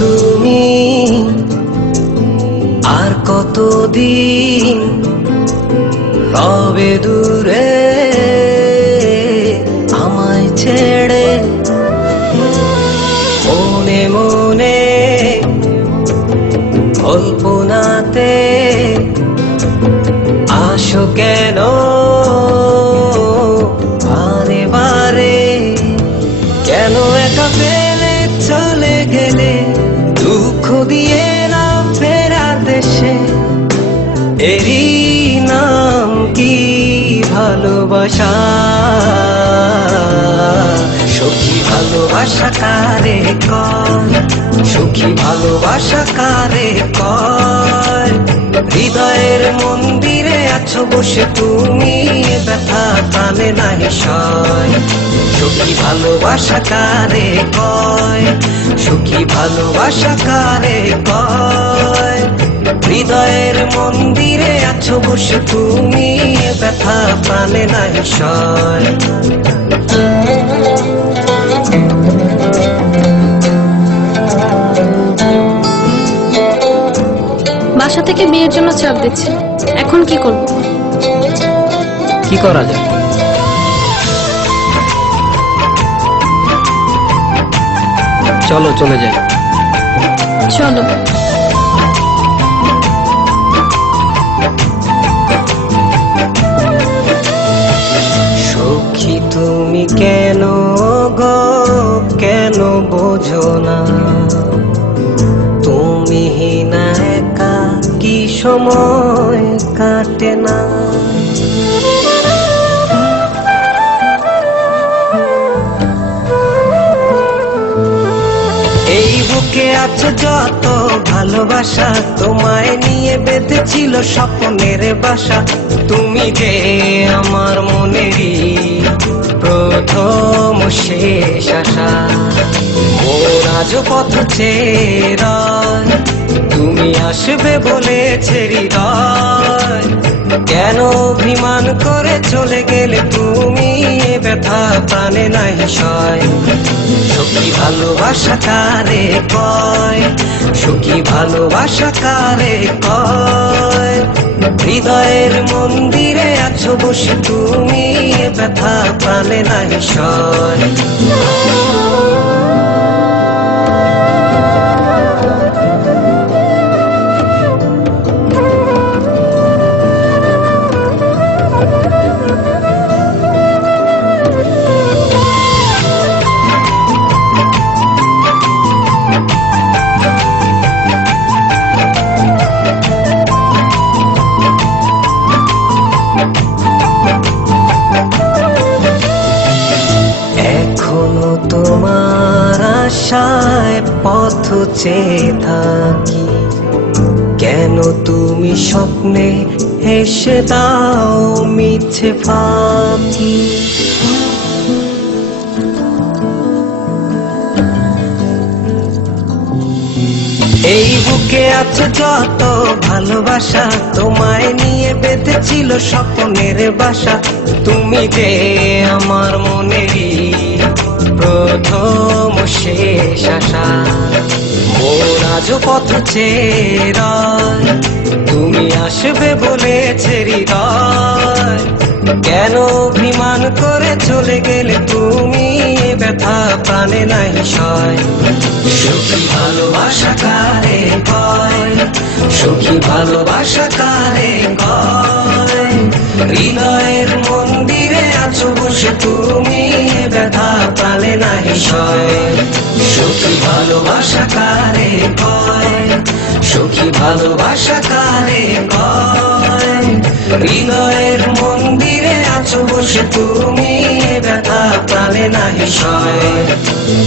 তুমি আর কতদিন রবে দূরে আমায় ছেড়ে, মনে মনে কল্পনাতে আসো কেন বারে বারে, কেন একা ফেলে চলে গেলে, দুঃখ দিয়ে না ফেরার দেশে, এরই নাম কি ভালোবাসা? সখী ভালোবাসা কারে কয়, সখী ভালোবাসা কারে কয়? হৃদয়ের মন্দিরে আছো বসে তুমি, ব্যথা প্রাণে নাই সয়। সখী ভালোবাসা কারে কয়, সখী ভালোবাসা কারে কয়? হৃদয়ের মন্দিরে আছো বসে তুমি, ব্যথা প্রাণে নাই সয়। বাসা থেকে বিয়ের জন্য চাপ দিচ্ছে, এখন কি করব? কি করা যায়? চলো চলে যাই। চলো। সখী তুমি কেন গো, কেন বোঝো না? তুমি না একা কি সময় কাটে না? এই বুকে আছে যত ভালোবাসা, তোমায় নিয়ে বেঁধেছিল স্বপ্নের বাসা। তুমি যে আমার মনেরই প্রথম শেষ আশা, মোর আজ পথ চেয়ে, তুমি আসবে বলেছে হৃদয়, কেন অভিমান করে চলে গেলে তুমি, ব্যথা প্রাণে নাই সয়। সখী ভালোবাসা কারে কয়, সখী ভালোবাসা কারে কয়? হৃদয়ের মন্দিরে আছো বসে তুমি, ব্যথা প্রাণে নাই সয়। এখনো তোমার আশায় পথ চেয়ে থাকি, কেন তুমি স্বপ্নে এসে দাও মিছে ফাঁকি? এই বুকে আছে যত ভালোবাসা, তোমায় নিয়ে বেঁধেছিল স্বপ্নের বাসা। তুমি যে আমার মনেরই প্রথম শেষ আশা, মোর আজ পথ চেয়ে, তুমি আসবে বলেছে হৃদয়, কেন অভিমান করে চলে গেলে তুমি, ব্যথা প্রাণে নাই সয়। সখী ভালোবাসা কারে কয়, সখী ভালোবাসা কারে কয়? হৃদয়ের মন্দিরে আছো বসে তুমি, ব্যথা প্রাণে নাই সয়। সখী ভালোবাসা কারে কয়, সখী ভালোবাসা কারে কয়। হৃদয়ের মন্দিরে আছো বসে তুমি, এ ব্যথা প্রাণে নাহি সয়।